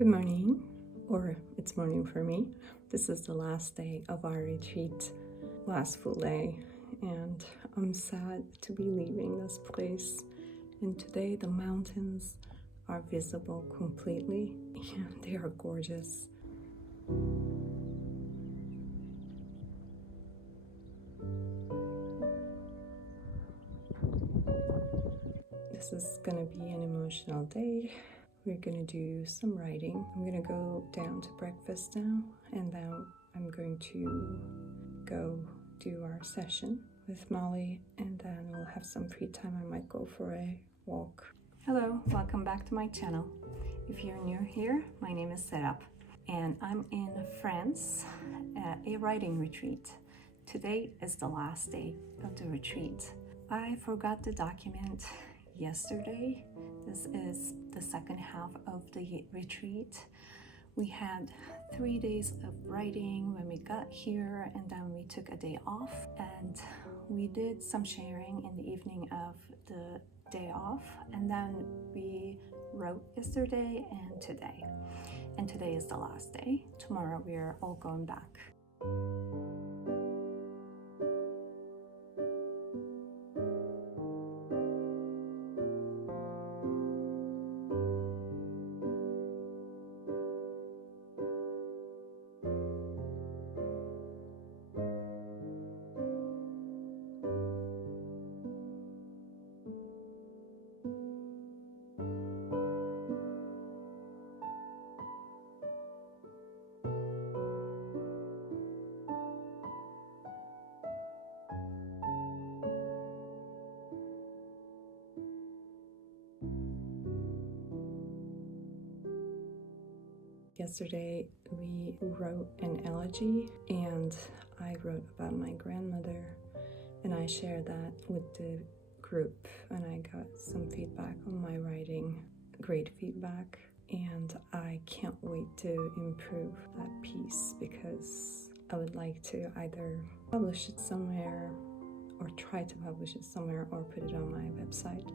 Good morning, or it's morning for me. This is the last day of our retreat, last full day, and I'm sad to be leaving this place. And today the mountains are visible completely, and they are gorgeous. This is gonna be an emotional day. We're gonna do some writing. I'm gonna go down to breakfast now, and then I'm going to go do our session with Molly, and then we'll have some free time. I might go for a walk. Hello, welcome back to my channel. If you're new here, my name is Serap, and I'm in France at a writing retreat. Today is the last day of the retreat. I forgot to document yesterday. This is the second half of the retreat. We had 3 days of writing when we got here, and then we took a day off, and we did some sharing in the evening of the day off, and then we wrote yesterday and today. And today is the last day. Tomorrow we are all going back. Yesterday we wrote an elegy, and I wrote about my grandmother, and I shared that with the group, and I got some feedback on my writing, great feedback, and I can't wait to improve that piece because I would like to either publish it somewhere or try to publish it somewhere or put it on my website.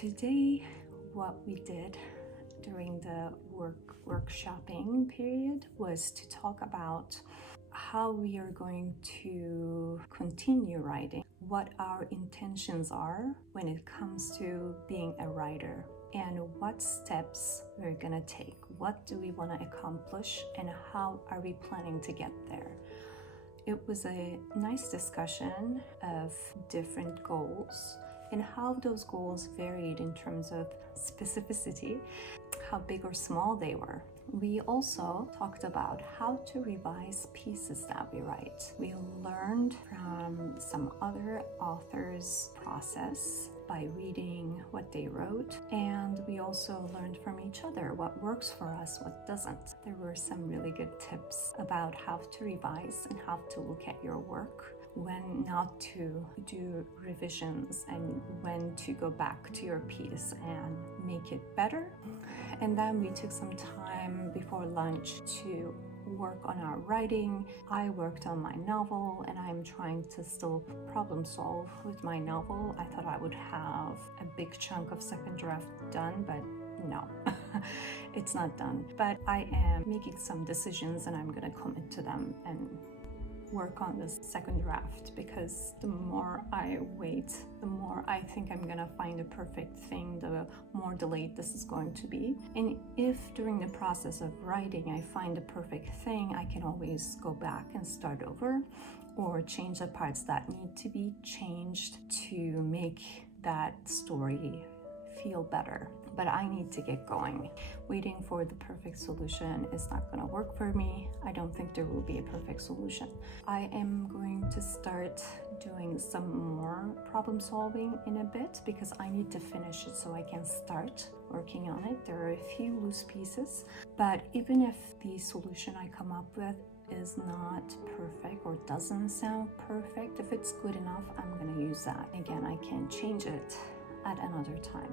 today what we did during the workshopping period was to talk about how we are going to continue writing, what our intentions are when it comes to being a writer, and what steps we're gonna take. What do we want to accomplish, and how are we planning to get there? It was a nice discussion of different goals and how those goals varied in terms of specificity, how big or small they were. We also talked about how to revise pieces that we write. We learned from some other authors' process by reading what they wrote, and we also learned from each other what works for us, what doesn't. There were some really good tips about how to revise and how to look at your work, when not to do revisions, and when to go back to your piece and make it better. And then we took some time before lunch to work on our writing. I worked on my novel, and I'm trying to still problem solve with my novel. I thought I would have a big chunk of second draft done, but no, it's not done. But I am making some decisions, and I'm gonna commit to them and work on this second draft, because the more I wait, the more I think I'm gonna find a perfect thing, the more delayed this is going to be. And if during the process of writing I find the perfect thing, I can always go back and start over, or change the parts that need to be changed to make that story feel better. But I need to get going. Waiting for the perfect solution is not going to work for me. I don't think there will be a perfect solution. I am going to start doing some more problem solving in a bit, because I need to finish it so I can start working on it. There are a few loose pieces, but even if the solution I come up with is not perfect or doesn't sound perfect, if it's good enough, I'm going to use that. Again, I can change it at another time.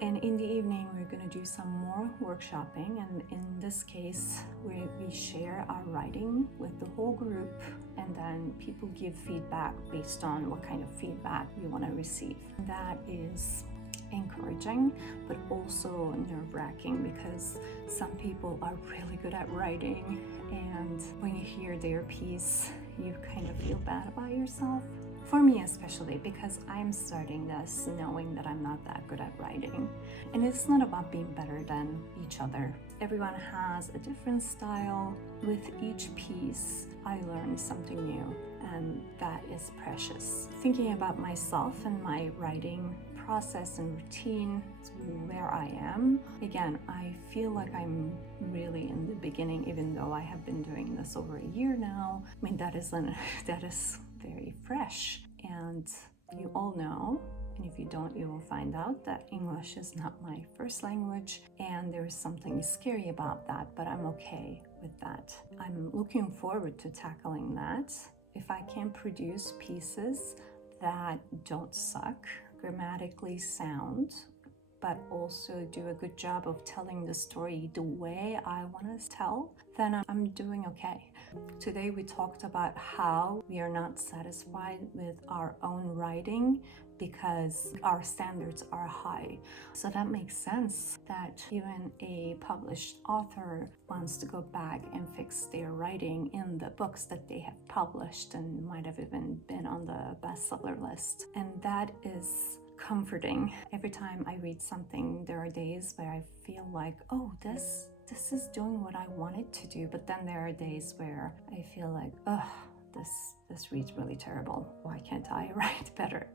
And in the evening, we're going to do some more workshopping, and in this case, we share our writing with the whole group, and then people give feedback based on what kind of feedback we want to receive. That is encouraging, but also nerve-wracking, because some people are really good at writing, and when you hear their piece, you kind of feel bad about yourself. For me especially, because I'm starting this knowing that I'm not that good at writing. And it's not about being better than each other. Everyone has a different style. With each piece, I learn something new, and that is precious. Thinking about myself and my writing process and routine, where I am, again, I feel like I'm really in the beginning, even though I have been doing this over a year now. I mean, that is very fresh, and you all know, and if you don't, you will find out that English is not my first language, and there is something scary about that, but I'm okay with that. I'm looking forward to tackling that. If I can produce pieces that don't suck, grammatically sound, but also do a good job of telling the story the way I want to tell, then I'm doing okay. Today we talked about how we are not satisfied with our own writing because our standards are high. So that makes sense that even a published author wants to go back and fix their writing in the books that they have published and might have even been on the bestseller list. And that is comforting. Every time I read something, there are days where I feel like, oh, this is doing what I want it to do. But then there are days where I feel like, oh, this reads really terrible. Why can't I write better?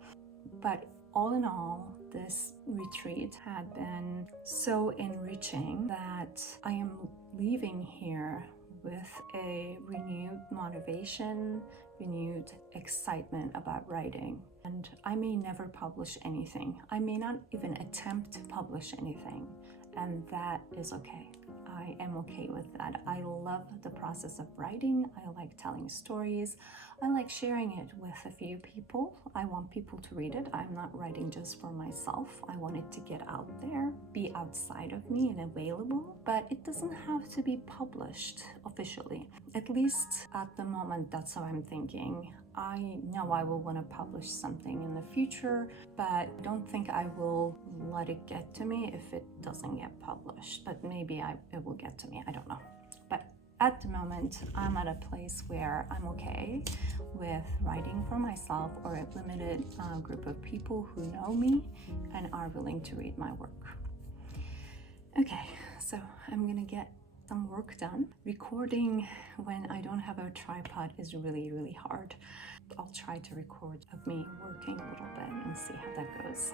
But all in all, this retreat had been so enriching that I am leaving here with a renewed motivation, renewed excitement about writing. And I may never publish anything. I may not even attempt to publish anything. And that is okay. I am okay with that. I love the process of writing. I like telling stories. I like sharing it with a few people. I want people to read it. I'm not writing just for myself. I want it to get out there, be outside of me and available, but it doesn't have to be published officially. At least at the moment, that's how I'm thinking. I know I will want to publish something in the future, but I don't think I will let it get to me if it doesn't get published. But maybe it will get to me, I don't know. But at the moment, I'm at a place where I'm okay with writing for myself or a limited group of people who know me and are willing to read my work. Okay, so I'm gonna get some work done. Recording when I don't have a tripod is really, really hard. I'll try to record of me working a little bit and see how that goes.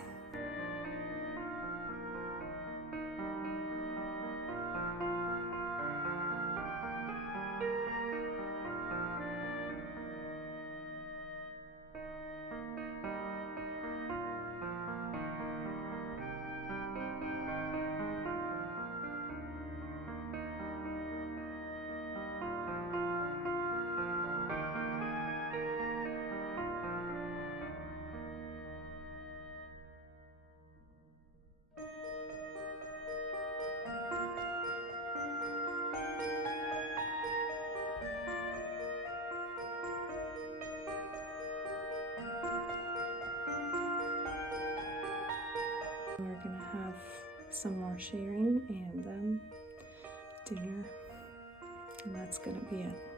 We're gonna have some more sharing and then dinner, and that's gonna be it.